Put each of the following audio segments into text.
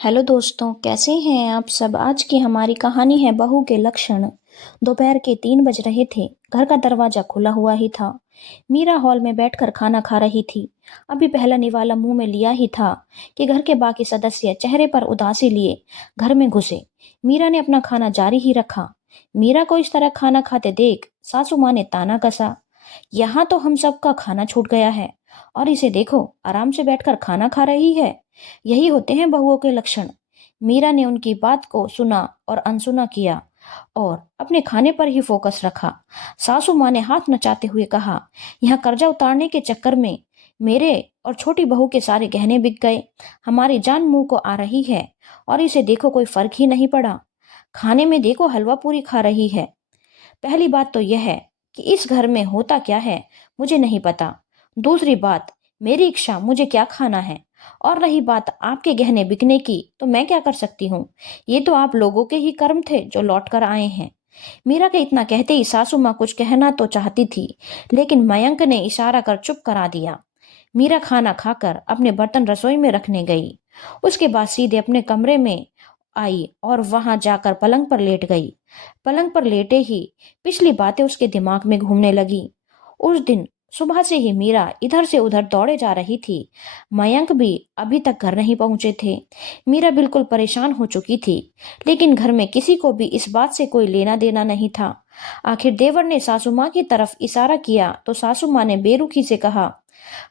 Hello दोस्तों, कैसे हैं आप सब। आज की हमारी कहानी है बहू के लक्षण। दोपहर के 3 बज रहे थे। घर का दरवाजा खुला हुआ ही था। मीरा हॉल में बैठकर खाना खा रही थी। अभी पहला निवाला मुंह में लिया ही था कि घर के बाकी सदस्य चेहरे पर उदासी लिए घर में घुसे। मीरा ने अपना खाना जारी ही रखा। मीरा को इस तरह खाना खाते देख सासू माँ ने ताना कसा, यहाँ तो हम सबका खाना छूट गया है और इसे देखो आराम से बैठकर खाना खा रही है। यही होते हैं बहुओं के लक्षण। मीरा ने उनकी बात को सुना और अनसुना किया और अपने खाने पर ही फोकस रखा। सासू माँ ने हाथ नचाते हुए कहा, यहाँ कर्जा उतारने के चक्कर में मेरे और छोटी बहू के सारे गहने बिक गए। हमारी जान मुंह को आ रही है और इसे देखो कोई फर्क ही नहीं पड़ा। खाने में देखो हलवा पूरी खा रही है। पहली बात तो यह है कि इस घर में होता क्या है मुझे नहीं पता। दूसरी बात, मेरी इच्छा मुझे क्या खाना है। और रही बात आपके गहने बिकने की, तो मैं क्या कर सकती हूँ। ये तो आप लोगों के ही कर्म थे जो लौट कर आए हैं। मीरा के इतना कहते ही सासू माँ कुछ कहना तो चाहती थी, लेकिन मयंक ने इशारा कर चुप करा दिया। मीरा खाना खाकर अपने बर्तन रसोई में रखने गई। उसके बाद सीधे अपने कमरे में आई और वहां जाकर पलंग पर लेट गई। पलंग पर लेटे ही पिछली बातें उसके दिमाग में घूमने लगी। उस दिन सुबह से ही मीरा इधर से उधर दौड़े जा रही थी। मयंक भी अभी तक घर नहीं पहुंचे थे। मीरा बिल्कुल परेशान हो चुकी थी, लेकिन घर में किसी को भी इस बात से कोई लेना देना नहीं था। आखिर देवर ने सासू माँ की तरफ इशारा किया तो सासू माँ ने बेरुखी से कहा,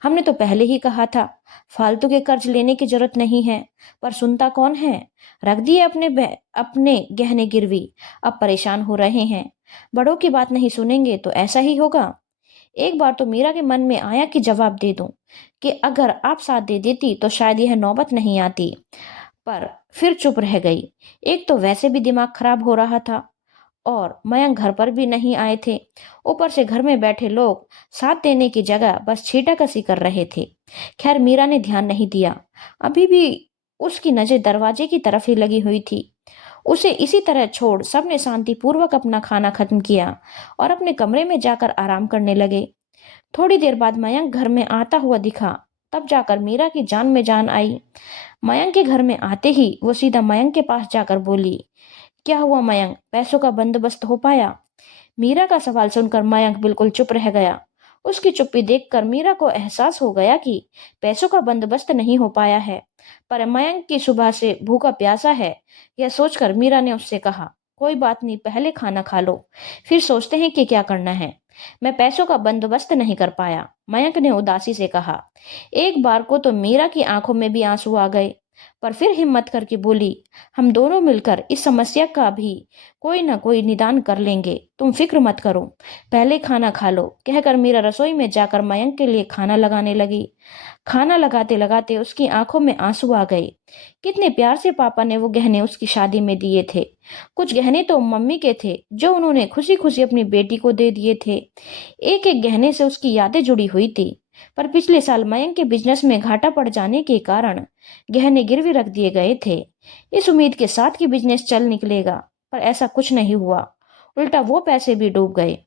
हमने तो पहले ही कहा था फालतू के कर्ज लेने की जरूरत नहीं है, पर सुनता कौन है। रख दिए अपने गहने गिरवी, अब परेशान हो रहे हैं। बड़ों की बात नहीं सुनेंगे तो ऐसा ही होगा। एक बार तो मीरा के मन में आया कि जवाब दे दूं कि अगर आप साथ दे देती तो शायद यह नौबत नहीं आती, पर फिर चुप रह गई। एक तो वैसे भी दिमाग खराब हो रहा था और मयंक घर पर भी नहीं आए थे। ऊपर से घर में बैठे लोग साथ देने की जगह बस छीटाकसी कर रहे थे। खैर मीरा ने ध्यान नहीं दिया। अभी भी उसकी नजर दरवाजे की तरफ ही लगी हुई थी। उसे इसी तरह छोड़ सबने शांतिपूर्वक अपना खाना खत्म किया और अपने कमरे में जाकर आराम करने लगे। थोड़ी देर बाद मयंक घर में आता हुआ दिखा। तब जाकर मीरा की जान में जान आई। मयंक के घर में आते ही वो सीधा मयंक के पास जाकर बोली, क्या हुआ मयंक, पैसों का बंदोबस्त हो पाया। मीरा का सवाल सुनकर मयंक बिल्कुल चुप रह गया। उसकी चुप्पी देखकर मीरा को एहसास हो गया कि पैसों का बंदोबस्त नहीं हो पाया है, पर मयंक की सुबह से भूखा प्यासा है। यह सोचकर मीरा ने उससे कहा, कोई बात नहीं, पहले खाना खा लो, फिर सोचते हैं कि क्या करना है। मैं पैसों का बंदोबस्त नहीं कर पाया, मयंक ने उदासी से कहा। एक बार को तो मीरा की आंखों में भी आंसू आ गए, पर फिर हिम्मत करके बोली, हम दोनों मिलकर इस समस्या का भी कोई ना कोई निदान कर लेंगे, तुम फिक्र मत करो, पहले खाना खा लो। कहकर मीरा रसोई में जाकर मयंक के लिए खाना लगाने लगी। खाना लगाते लगाते उसकी आंखों में आंसू आ गए। कितने प्यार से पापा ने वो गहने उसकी शादी में दिए थे। कुछ गहने तो मम्मी के थे जो उन्होंने खुशी खुशी अपनी बेटी को दे दिए थे। एक एक गहने से उसकी यादें जुड़ी हुई थी। पर पिछले साल मयंक के बिजनेस में घाटा पड़ जाने के कारण गहने गिरवी रख दिए गए थे, इस उम्मीद के साथ कि बिजनेस चल निकलेगा। पर ऐसा कुछ नहीं हुआ, उल्टा वो पैसे भी डूब गए,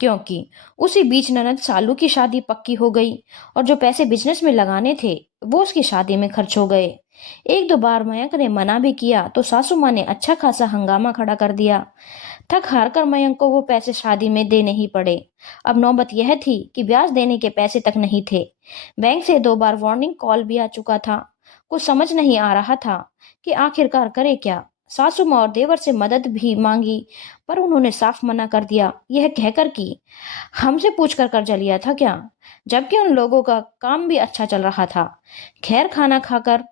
क्योंकि उसी बीच ननद सालू की शादी पक्की हो गई और जो पैसे बिजनेस में लगाने थे वो उसकी शादी में खर्च हो गए। एक दो बार मयंक ने मना भी किया तो सासू माँ ने अच्छा खासा हंगामा खड़ा कर दिया। थक हार कर मयंक को वो पैसे शादी में देने ही पड़े। अब नौबत यह थी कि ब्याज देने के पैसे तक नहीं थे। बैंक से 2 बार वार्निंग कॉल भी आ चुका था। कुछ समझ नहीं आ रहा था कि आखिरकार करे क्या। सासू माँ और देवर से मदद भी मांगी, पर उन्होंने साफ मना कर दिया, यह कहकर कि हमसे पूछकर कर्जा लिया था क्या, जबकि उन लोगों का काम भी अच्छा चल रहा था। खैर खाना खाकर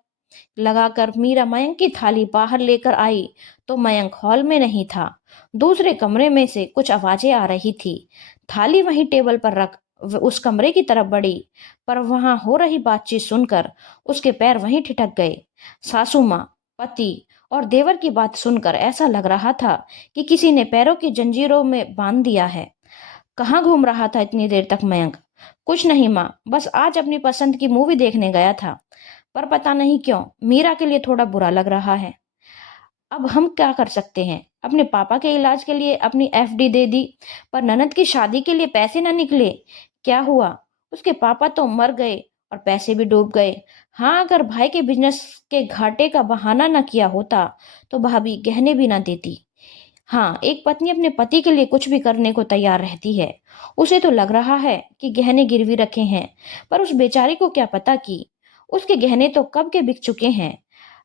लगाकर मीरा मयंक की थाली बाहर लेकर आई तो मयंक हॉल में नहीं था। दूसरे कमरे में से कुछ आवाजें आ रही थी। थाली वहीं टेबल पर रख उस कमरे की तरफ बढ़ी, पर वहां हो रही बातचीत सुनकर उसके पैर वहीं ठिठक गए। सासू माँ, पति और देवर की बात सुनकर ऐसा लग रहा था कि किसी ने पैरों की जंजीरों में बांध दिया है। कहाँ घूम रहा था इतनी देर तक मयंक। कुछ नहीं माँ, बस आज अपनी पसंद की मूवी देखने गया था, पर पता नहीं क्यों मीरा के लिए थोड़ा बुरा लग रहा है। अब हम क्या कर सकते हैं, अपने पापा के इलाज के लिए अपनी एफडी दे दी, पर ननद की शादी के लिए पैसे ना निकले। क्या हुआ, उसके पापा तो मर गए और पैसे भी डूब गए। हाँ, अगर भाई के बिजनेस के घाटे का बहाना न किया होता तो भाभी गहने भी ना देती। हाँ, एक पत्नी अपने पति के लिए कुछ भी करने को तैयार रहती है। उसे तो लग रहा है कि गहने गिरवी रखे हैं, पर उस बेचारी को क्या पता कि उसके गहने तो कब के बिक चुके हैं।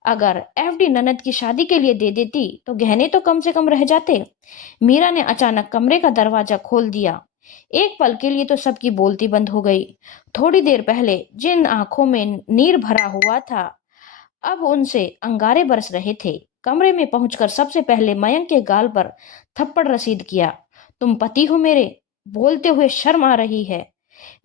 अगर एफडी ननद की शादी के लिए दे देती तो गहने तो कम से कम रह जाते। मीरा ने अचानक कमरे का दरवाजा खोल दिया। एक पल के लिए तो सबकी बोलती बंद हो गई। थोड़ी देर पहले जिन आंखों में नीर भरा हुआ था, अब उनसे अंगारे बरस रहे थे। कमरे में पहुंचकर सबसे पहले मयंक के गाल पर थप्पड़ रसीद किया। तुम पति हो मेरे, बोलते हुए शर्म आ रही है।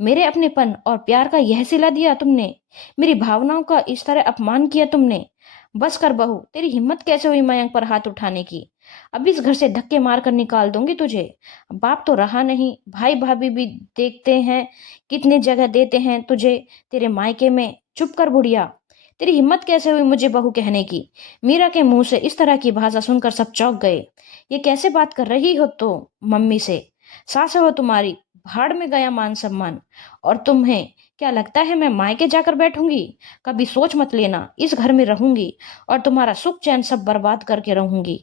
मेरे अपनेपन और प्यार का यह सिला दिया तुमने। मेरी भावनाओं का इस तरह अपमान किया तुमने। बस कर बहू, तेरी हिम्मत कैसे हुई मयंक पर हाथ उठाने की। अब इस घर से धक्के मार कर निकाल दूंगी तुझे। बाप तो रहा नहीं, भाई भाभी भी देखते हैं, कितने जगह देते हैं तुझे तेरे मायके में। चुप कर बुढ़िया। तेरी हिम्मत कैसे हुई मुझे बहू कहने की। मीरा के मुंह से इस तरह की भाषा सुनकर सब चौंक गए। ये कैसे बात कर रही हो तो मम्मी से? सास हो तुम्हारी, भाड़ में गया मान सम्मान। और तुम्हें क्या लगता है मैं मायके जाकर बैठूंगी? कभी सोच मत लेना, इस घर में रहूंगी और तुम्हारा सुख चैन सब बर्बाद करके रहूंगी।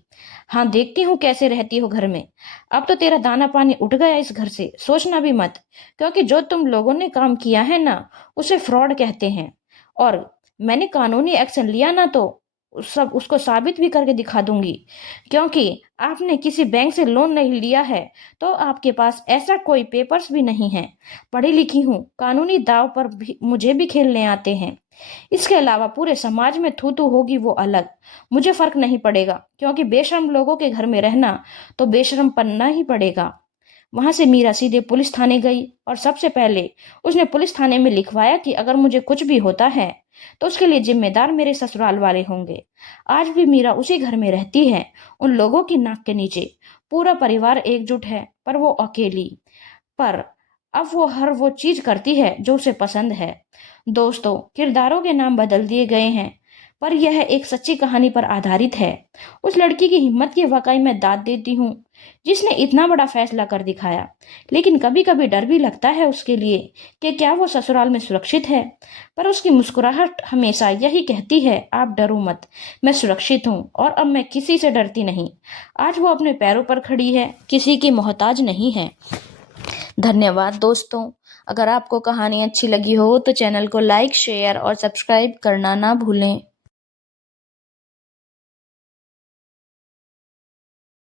हाँ, देखती हूँ कैसे रहती हो घर में। अब तो तेरा दाना पानी उठ गया इस घर से, सोचना भी मत। क्योंकि जो तुम लोगों ने काम किया है ना, उसे फ्रॉड कहते हैं। और मैंने कानूनी एक्शन लिया ना तो सब उसको साबित भी करके दिखा दूंगी। क्योंकि आपने किसी बैंक से लोन नहीं लिया है तो आपके पास ऐसा कोई पेपर्स भी नहीं है। पढ़ी लिखी हूँ, कानूनी दाव पर भी मुझे भी खेलने आते हैं। इसके अलावा पूरे समाज में थू थू होगी वो अलग, मुझे फर्क नहीं पड़ेगा। क्योंकि बेशरम लोगों के घर में रहना तो बेशरम पन्ना ही पड़ेगा। वहां से मीरा सीधे पुलिस थाने गई और सबसे पहले उसने पुलिस थाने में लिखवाया कि अगर मुझे कुछ भी होता है तो उसके लिए जिम्मेदार मेरे ससुराल वाले होंगे। आज भी मीरा उसी घर में रहती है, उन लोगों की नाक के नीचे। पूरा परिवार एकजुट है पर वो अकेली। पर अब वो हर वो चीज करती है जो उसे पसंद है। दोस्तों, किरदारों के नाम बदल दिए गए हैं, पर यह एक सच्ची कहानी पर आधारित है। उस लड़की की हिम्मत की वाकई मैं दाद देती हूँ जिसने इतना बड़ा फैसला कर दिखाया। लेकिन कभी कभी डर भी लगता है उसके लिए कि क्या वो ससुराल में सुरक्षित है। पर उसकी मुस्कुराहट हमेशा यही कहती है, आप डरो मत, मैं सुरक्षित हूँ और अब मैं किसी से डरती नहीं। आज वो अपने पैरों पर खड़ी है, किसी की मोहताज नहीं है। धन्यवाद दोस्तों। अगर आपको कहानी अच्छी लगी हो तो चैनल को लाइक, शेयर और सब्सक्राइब करना ना भूलें।